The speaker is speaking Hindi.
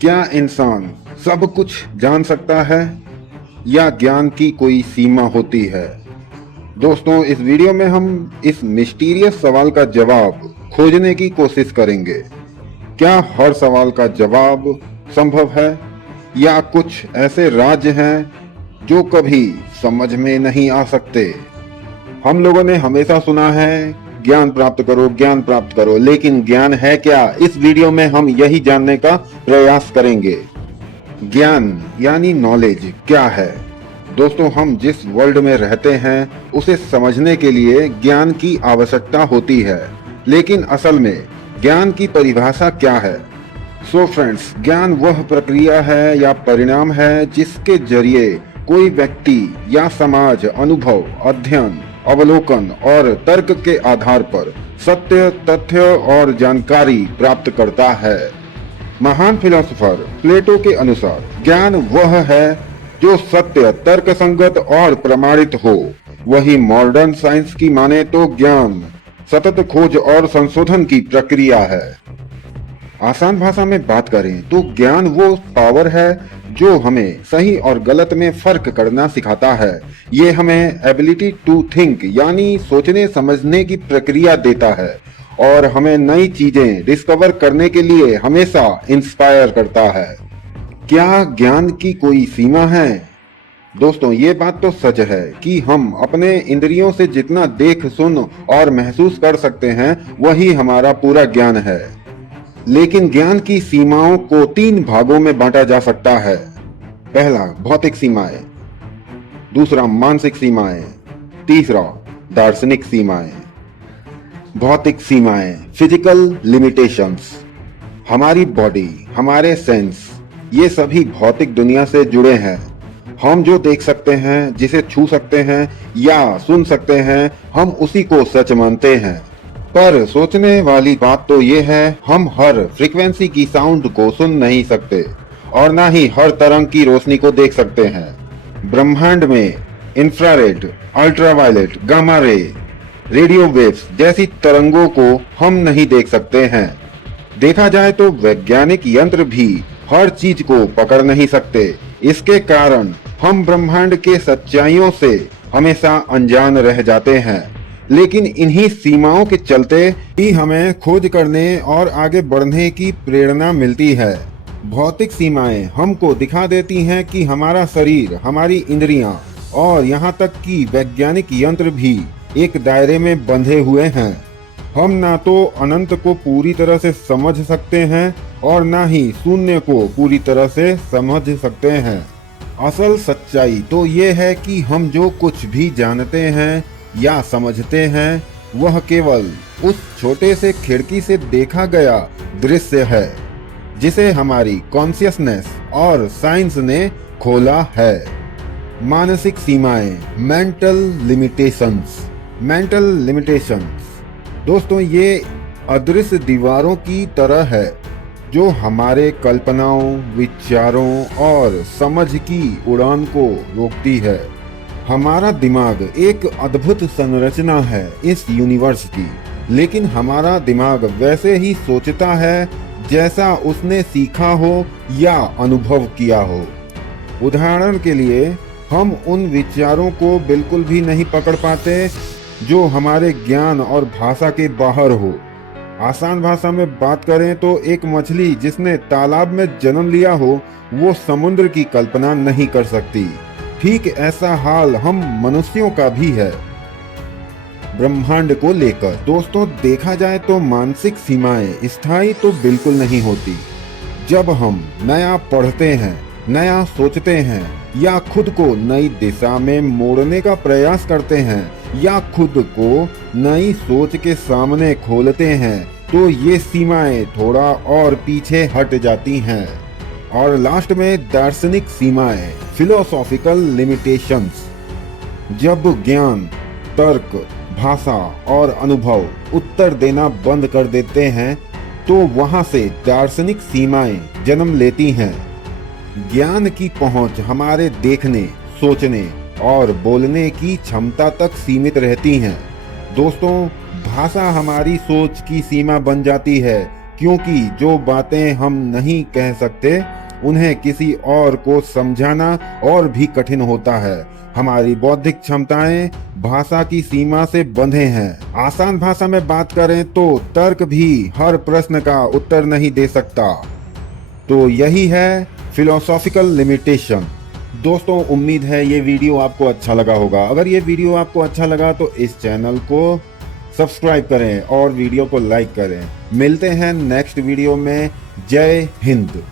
क्या इंसान सब कुछ जान सकता है या ज्ञान की कोई सीमा होती है? दोस्तों, इस वीडियो में हम इस मिस्टीरियस सवाल का जवाब खोजने की कोशिश करेंगे। क्या हर सवाल का जवाब संभव है या कुछ ऐसे राज हैं जो कभी समझ में नहीं आ सकते? हम लोगों ने हमेशा सुना है ज्ञान प्राप्त करो, ज्ञान प्राप्त करो, लेकिन ज्ञान है क्या? इस वीडियो में हम यही जानने का प्रयास करेंगे। ज्ञान यानी नॉलेज क्या है? दोस्तों, हम जिस वर्ल्ड में रहते हैं उसे समझने के लिए ज्ञान की आवश्यकता होती है, लेकिन असल में ज्ञान की परिभाषा क्या है? सो फ्रेंड्स, ज्ञान वह प्रक्रिया है या परिणाम है जिसके जरिए कोई व्यक्ति या समाज अनुभव, अध्ययन, अवलोकन और तर्क के आधार पर सत्य, तथ्य और जानकारी प्राप्त करता है। महान फिलोसोफर प्लेटो के अनुसार ज्ञान वह है जो सत्य, तर्क संगत और प्रमाणित हो। वही मॉडर्न साइंस की माने तो ज्ञान सतत खोज और संशोधन की प्रक्रिया है। आसान भाषा में बात करें तो ज्ञान वो पावर है जो हमें सही और गलत में फर्क करना सिखाता है। ये हमें एबिलिटी टू थिंक यानी सोचने समझने की प्रक्रिया देता है और हमें नई चीजें डिस्कवर करने के लिए हमेशा इंस्पायर करता है। क्या ज्ञान की कोई सीमा है? दोस्तों, ये बात तो सच है कि हम अपने इंद्रियों से जितना देख, सुन और महसूस कर सकते हैं वही हमारा पूरा ज्ञान है। लेकिन ज्ञान की सीमाओं को 3 भागों में बांटा जा सकता है। पहला, भौतिक सीमाएं। दूसरा, मानसिक सीमाएं। तीसरा, दार्शनिक सीमाएं। भौतिक सीमाएं, फिजिकल लिमिटेशंस। हमारी बॉडी, हमारे सेंस, ये सभी भौतिक दुनिया से जुड़े हैं। हम जो देख सकते हैं, जिसे छू सकते हैं या सुन सकते हैं, हम उसी को सच मानते हैं। पर सोचने वाली बात तो ये है, हम हर फ्रीक्वेंसी की साउंड को सुन नहीं सकते और ना ही हर तरंग की रोशनी को देख सकते हैं। ब्रह्मांड में infrared, ultraviolet, gamma ray, radio waves जैसी तरंगों को हम नहीं देख सकते हैं। देखा जाए तो वैज्ञानिक यंत्र भी हर चीज को पकड़ नहीं सकते। इसके कारण हम ब्रह्मांड के सच्चाइयों से हमेशा अनजान रह जाते हैं। लेकिन इन्हीं सीमाओं के चलते ही हमें खोज करने और आगे बढ़ने की प्रेरणा मिलती है। भौतिक सीमाएं हमको दिखा देती हैं कि हमारा शरीर, हमारी इंद्रियां और यहाँ तक कि वैज्ञानिक यंत्र भी एक दायरे में बंधे हुए हैं। हम ना तो अनंत को पूरी तरह से समझ सकते हैं और ना ही शून्य को पूरी तरह से समझ सकते हैं। असल सच्चाई तो ये है कि हम जो कुछ भी जानते हैं या समझते हैं वह केवल उस छोटे से खिड़की से देखा गया दृश्य है जिसे हमारी कॉन्शियसनेस और साइंस ने खोला है। मानसिक सीमाएं, मेंटल लिमिटेशंस। मेंटल लिमिटेशंस दोस्तों, ये अदृश्य दीवारों की तरह है जो हमारे कल्पनाओं, विचारों और समझ की उड़ान को रोकती है। हमारा दिमाग एक अद्भुत संरचना है इस यूनिवर्स की, लेकिन हमारा दिमाग वैसे ही सोचता है जैसा उसने सीखा हो या अनुभव किया हो। उदाहरण के लिए, हम उन विचारों को बिल्कुल भी नहीं पकड़ पाते जो हमारे ज्ञान और भाषा के बाहर हो। आसान भाषा में बात करें तो एक मछली जिसने तालाब में जन्म लिया हो वो समुद्र की कल्पना नहीं कर सकती। ठीक ऐसा हाल हम मनुष्यों का भी है ब्रह्मांड को लेकर। दोस्तों, देखा जाए तो मानसिक सीमाएं स्थायी तो बिल्कुल नहीं होती। जब हम नया पढ़ते हैं, नया सोचते हैं या खुद को नई दिशा में मोड़ने का प्रयास करते हैं या खुद को नई सोच के सामने खोलते हैं तो ये सीमाएं थोड़ा और पीछे हट जाती हैं। और लास्ट में दार्शनिक सीमाएं, फिलोसॉफिकल लिमिटेशंस। जब ज्ञान, तर्क, भाषा और अनुभव उत्तर देना बंद कर देते हैं तो वहां से दार्शनिक सीमाएं जन्म लेती हैं। ज्ञान की पहुंच हमारे देखने, सोचने और बोलने की क्षमता तक सीमित रहती हैं। दोस्तों, भाषा हमारी सोच की सीमा बन जाती है क्योंकि जो बातें हम नहीं कह सकते उन्हें किसी और को समझाना और भी कठिन होता है। हमारी बौद्धिक क्षमताएं भाषा की सीमा से बंधे हैं। आसान भाषा में बात करें तो तर्क भी हर प्रश्न का उत्तर नहीं दे सकता। तो यही है फिलोसॉफिकल लिमिटेशन। दोस्तों, उम्मीद है ये वीडियो आपको अच्छा लगा होगा। अगर ये वीडियो आपको अच्छा लगा तो इस चैनल को सब्सक्राइब करें और वीडियो को लाइक करें। मिलते हैं नेक्स्ट वीडियो में। जय हिंद।